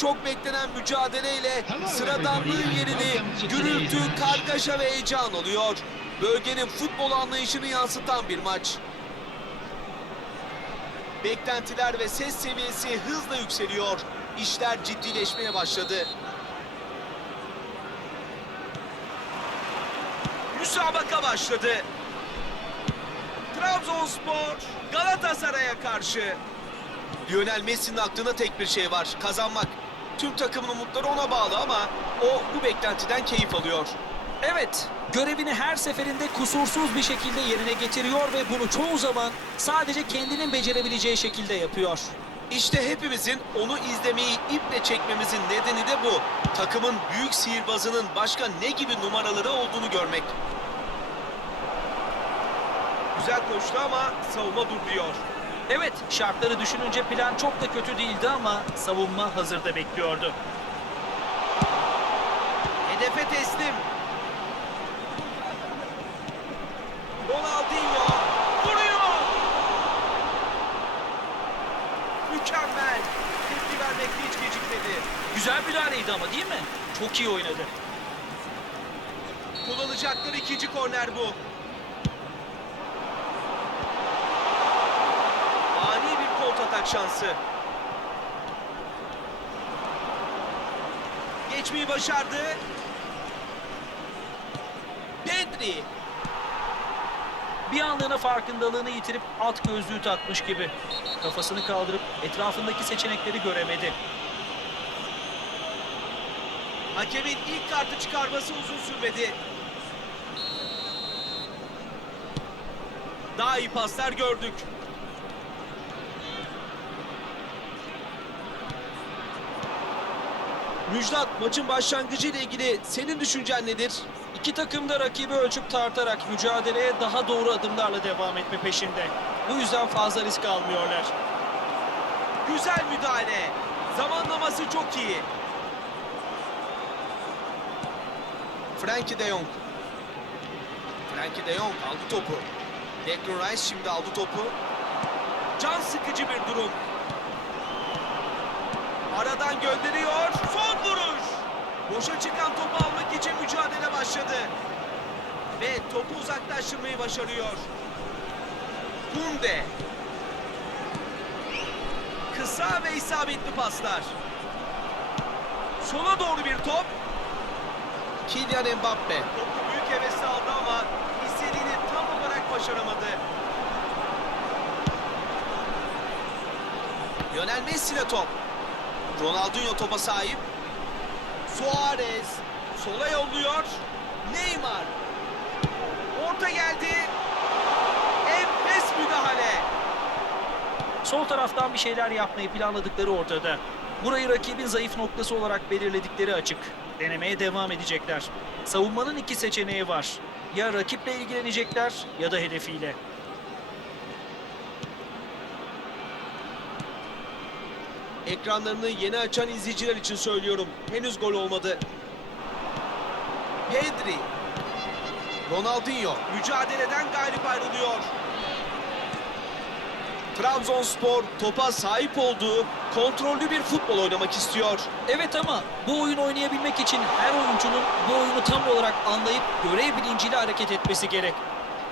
Çok beklenen mücadeleyle sıradanlığın yerini gürültü, kargaşa ve heyecan alıyor. Bölgenin futbol anlayışını yansıtan bir maç. Beklentiler ve ses seviyesi hızla yükseliyor. İşler ciddileşmeye başladı. Müsabaka başladı. Trabzonspor Galatasaray'a karşı. Lionel Messi'nin aklında tek bir şey var. Kazanmak. Tüm takımın umutları ona bağlı ama o bu beklentiden keyif alıyor. Evet, görevini her seferinde kusursuz bir şekilde yerine getiriyor ve bunu çoğu zaman sadece kendinin becerebileceği şekilde yapıyor. İşte hepimizin onu izlemeyi iple çekmemizin nedeni de bu. Takımın büyük sihirbazının başka ne gibi numaraları olduğunu görmek. Güzel koştu ama savunma duruyor. Evet, şartları düşününce plan çok da kötü değildi ama savunma hazırda bekliyordu. Hedefe teslim. Ronaldinho vuruyor. Mükemmel. Tepki vermekte hiç gecikmedi. Güzel müdahaleydi ama değil mi? Çok iyi oynadı. Kullanacakları ikinci korner bu. Bir kontratak şansı. Geçmeyi başardı. Pedri. Bir anlığına farkındalığını yitirip at gözlüğü takmış gibi. Kafasını kaldırıp etrafındaki seçenekleri göremedi. Hakemin ilk kartı çıkarması uzun sürmedi. Daha iyi paslar gördük. Müjdat maçın başlangıcı ile ilgili senin düşüncen nedir? İki takım da rakibi ölçüp tartarak mücadeleye daha doğru adımlarla devam etme peşinde. Bu yüzden fazla risk almıyorlar. Güzel müdahale. Zamanlaması çok iyi. Frankie de Jong. Frankie de Jong aldı topu. Declan Rice şimdi aldı topu. Can sıkıcı bir durum. Aradan gönderiyor. Vuruş. Boşa çıkan topu almak için mücadele başladı. Ve topu uzaklaştırmayı başarıyor. Kunde. Kısa ve isabetli paslar. Sola doğru bir top. Kylian Mbappe. Topu büyük hevesle aldı ama istediğini tam olarak başaramadı. Lionel Messi ile top. Ronaldinho topa sahip. Suarez sola yolluyor. Neymar. Orta geldi. Enfes müdahale. Sol taraftan bir şeyler yapmayı planladıkları ortada. Burayı rakibin zayıf noktası olarak belirledikleri açık. Denemeye devam edecekler. Savunmanın iki seçeneği var. Ya rakiple ilgilenecekler ya da hedefiyle. Ekranlarını yeni açan izleyiciler için söylüyorum. Henüz gol olmadı. Pedri. Ronaldinho mücadeleden galip ayrılıyor. Trabzonspor topa sahip olduğu kontrollü bir futbol oynamak istiyor. Evet ama bu oyun oynayabilmek için her oyuncunun bu oyunu tam olarak anlayıp görev bilinciyle hareket etmesi gerek.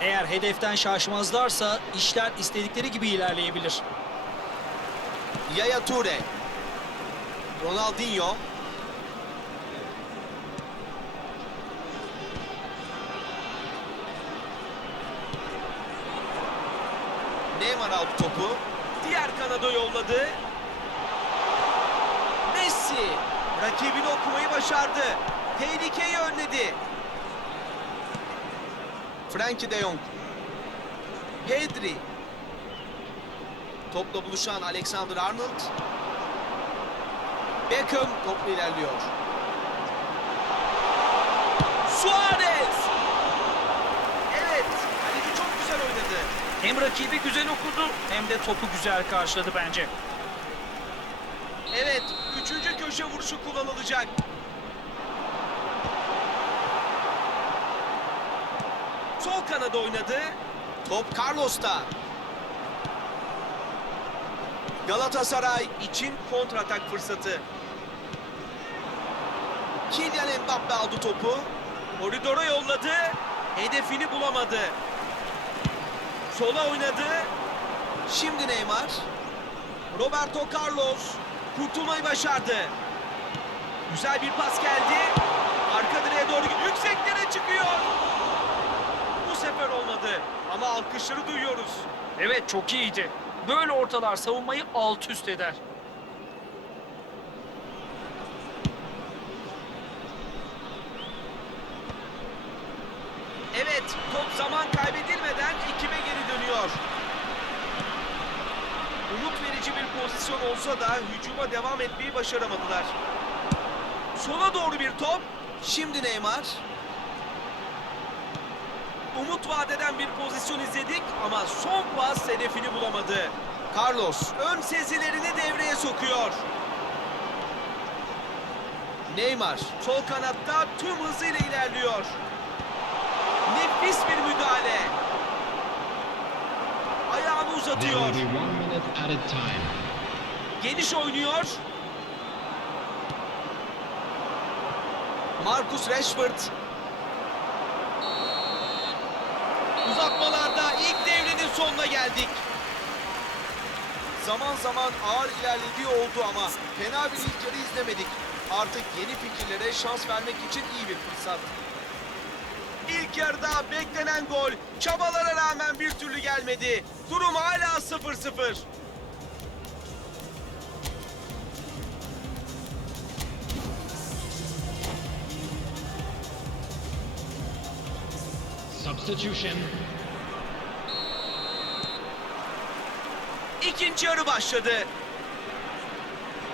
Eğer hedeften şaşmazlarsa işler istedikleri gibi ilerleyebilir. Yaya Toure. Ronaldinho. Neymar aldı topu. Diğer kanada yolladı. Messi. Rakibini okumayı başardı. Tehlikeyi önledi. Frankie de Jong. Pedri. Topla buluşan Alexander Arnold. Beckham topla ilerliyor. Suarez! Evet, kaleci çok güzel oynadı. Hem rakibi güzel okudu hem de topu güzel karşıladı bence. Evet, üçüncü köşe vuruşu kullanılacak. Sol kanada oynadı. Top Carlos'ta. Galatasaray için kontratak fırsatı. Kylian Mbappe aldı topu. Koridora yolladı. Hedefini bulamadı. Sola oynadı. Şimdi Neymar. Roberto Carlos kurtulmayı başardı. Güzel bir pas geldi. Arka direğe doğru. Yükseklere çıkıyor. Bu sefer olmadı. Ama alkışları duyuyoruz. Evet çok iyiydi. Böyle ortalar savunmayı alt üst eder. Evet, top zaman kaybedilmeden ekibe geri dönüyor. Umut verici bir pozisyon olsa da hücuma devam etmeyi başaramadılar. Sola doğru bir top. Şimdi Neymar. Umut vadeden bir pozisyon izledik ama son pas hedefini bulamadı. Carlos ön sezilerini devreye sokuyor. Neymar sol kanatta tüm hızıyla ilerliyor. Nefis bir müdahale. Ayağını uzatıyor. Geniş oynuyor. Marcus Rashford. Sonuna geldik. Zaman zaman ağır ilerlediği oldu ama fena bir ilk yarı izlemedik. Artık yeni fikirlere şans vermek için iyi bir fırsat. İlk yarıda beklenen gol çabalara rağmen bir türlü gelmedi. Durum hala 0-0. Substitution. İkinci yarı başladı.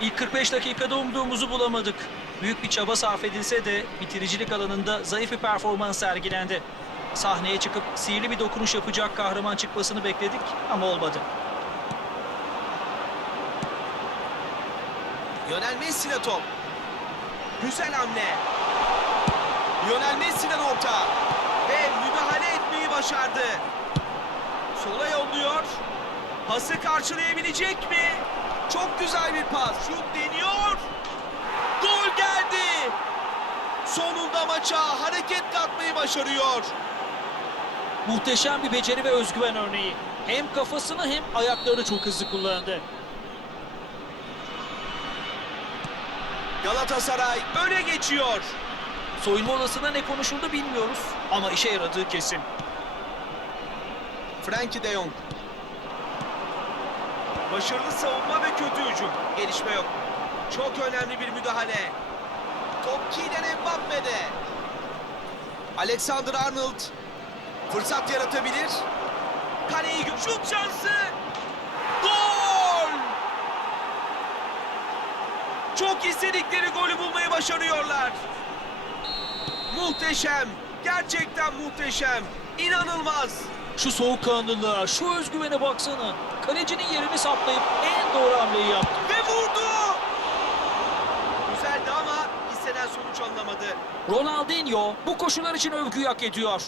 İlk 45 dakikada umduğumuzu bulamadık. Büyük bir çaba sarf edilse de bitiricilik alanında zayıf bir performans sergilendi. Sahneye çıkıp sihirli bir dokunuş yapacak kahraman çıkmasını bekledik ama olmadı. Lionel Messi'ne top. Güzel hamle. Lionel Messi'den orta. Ve müdahale etmeyi başardı. Sola yolluyor. Pası karşılayabilecek mi? Çok güzel bir pas. Şut deniyor. Gol geldi. Sonunda maça hareket katmayı başarıyor. Muhteşem bir beceri ve özgüven örneği. Hem kafasını hem ayaklarını çok hızlı kullandı. Galatasaray öne geçiyor. Soyunma odasında ne konuşuldu bilmiyoruz ama işe yaradığı kesin. Frankie de Jong. Başarılı savunma ve kötü hücum. Gelişme yok. Çok önemli bir müdahale. Top Kylian Mbappe'de. Alexander Arnold fırsat yaratabilir. Kaleyi şut şansı. Gol! Çok istedikleri golü bulmayı başarıyorlar. Muhteşem. Gerçekten muhteşem. İnanılmaz. Şu soğukkanlılığa, şu özgüvene baksana. Kalecinin yerini saplayıp en doğru hamleyi yaptı. Ve vurdu. Güzeldi ama istenen sonuç alınamadı. Ronaldinho bu koşular için övgü hak ediyor.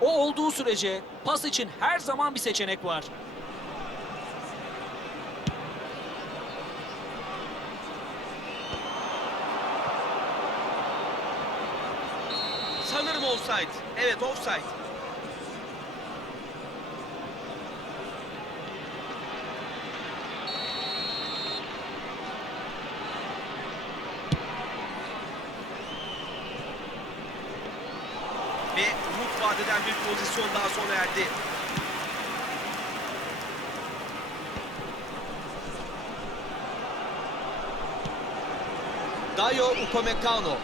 O olduğu sürece pas için her zaman bir seçenek var. Sanırım offside. Evet offside. Ve umut vadeden bir pozisyon daha sona erdi. Dayo Upamecano.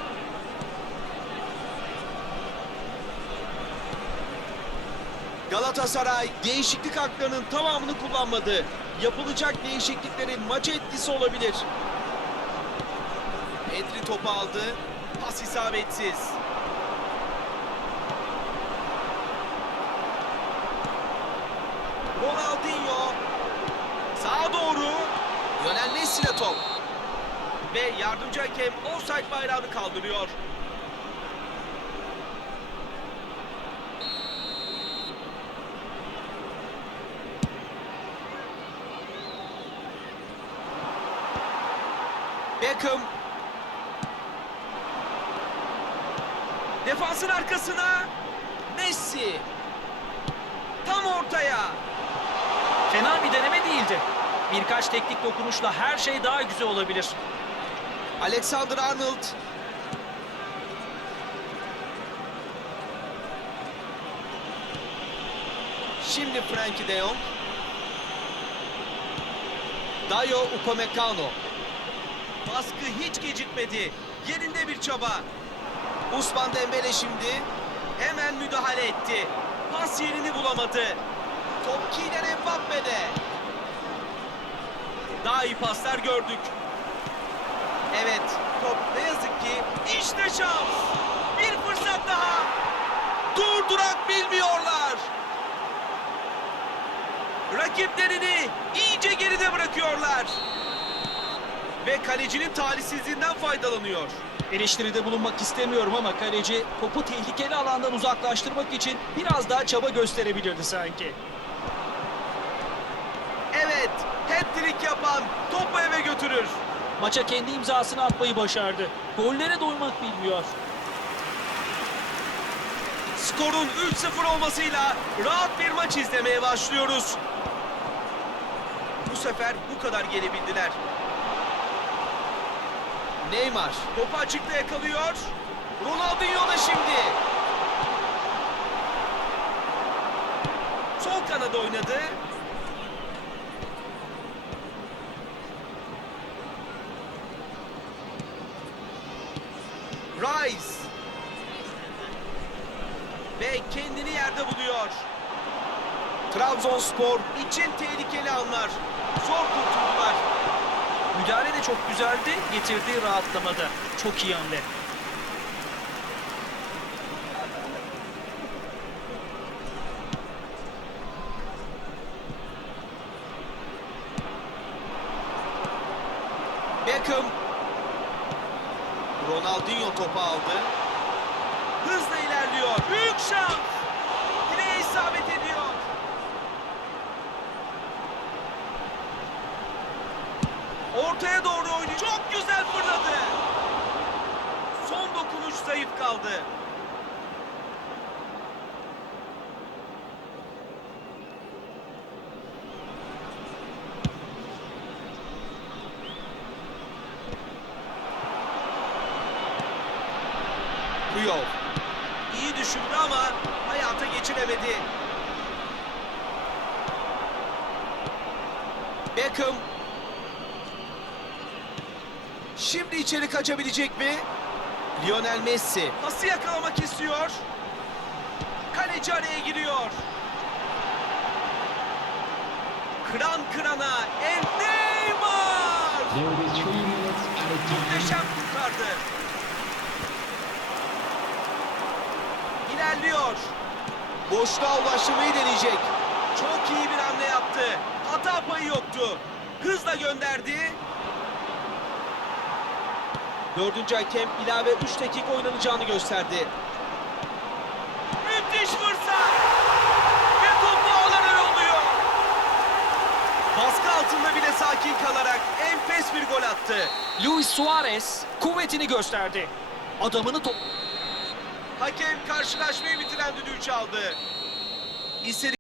Galatasaray değişiklik haklarının tamamını kullanmadı. Yapılacak değişikliklerin maça etkisi olabilir. Pedri topu aldı. Pas isabetsiz. Ronaldinho sağa doğru Lionel Messi'ne top. Ve yardımcı hakem offside bayrağını kaldırıyor. Beckham Defansın arkasına. Messi. Tam ortaya. Fena bir deneme değildi. Birkaç teknik dokunuşla her şey daha güzel olabilir. Alexander Arnold. Şimdi Frankie de Jong. Dayo Upamecano. Baskı hiç gecikmedi. Yerinde bir çaba. Usman Dembele şimdi hemen müdahale etti. Pas yerini bulamadı. Top Kylian Mbappe'de. Daha iyi paslar gördük. Evet, top ne yazık ki işte şans. Bir fırsat daha. Durdurak bilmiyorlar. Rakiplerini iyice geride bırakıyorlar. Ve kalecinin talihsizliğinden faydalanıyor. Eleştiride bulunmak istemiyorum ama kaleci topu tehlikeli alandan uzaklaştırmak için biraz daha çaba gösterebilirdi sanki. Evet, hat-trick yapan topu eve götürür. Maça kendi imzasını atmayı başardı. Gollere doymak bilmiyor. Skorun 3-0 olmasıyla rahat bir maç izlemeye başlıyoruz. Bu sefer bu kadar gelebildiler. Neymar topu açıkta yakalıyor. Ronaldinho da şimdi. Sol kanada oynadı. Rice ve kendini yerde buluyor. Trabzonspor için tehlikeli anlar. Zor kurtuldular. Müdahale de çok güzeldi, getirdiği rahatlamada. Çok iyi hamle. Beckham. Ronaldinho topu aldı. Hızla ilerliyor. Büyük şans. Direğe isabet ediyor. Ortaya doğru oynuyor. Çok güzel fırladı. Son dokunuş zayıf kaldı. Puyol. İyi düşündü ama hayata geçiremedi. Beckham. Şimdi içeri kaçabilecek mi? Lionel Messi. Pası yakalamak istiyor. Kaleci araya giriyor. Kıran kırana. Neymar. Muhteşem kurtardı. İlerliyor. Boşluğa ulaştırmayı deneyecek. Çok iyi bir hamle yaptı. Hata payı yoktu. Hızla gönderdi. Dördüncü hakem ilave 3 dakika oynanacağını gösterdi. Müthiş fırsat. Ve topu alana yolluyor. Baskı altında bile sakin kalarak enfes bir gol attı. Luis Suarez kuvvetini gösterdi. Adamını top... Hakem karşılaşmayı bitiren düdüğü çaldı. İstediği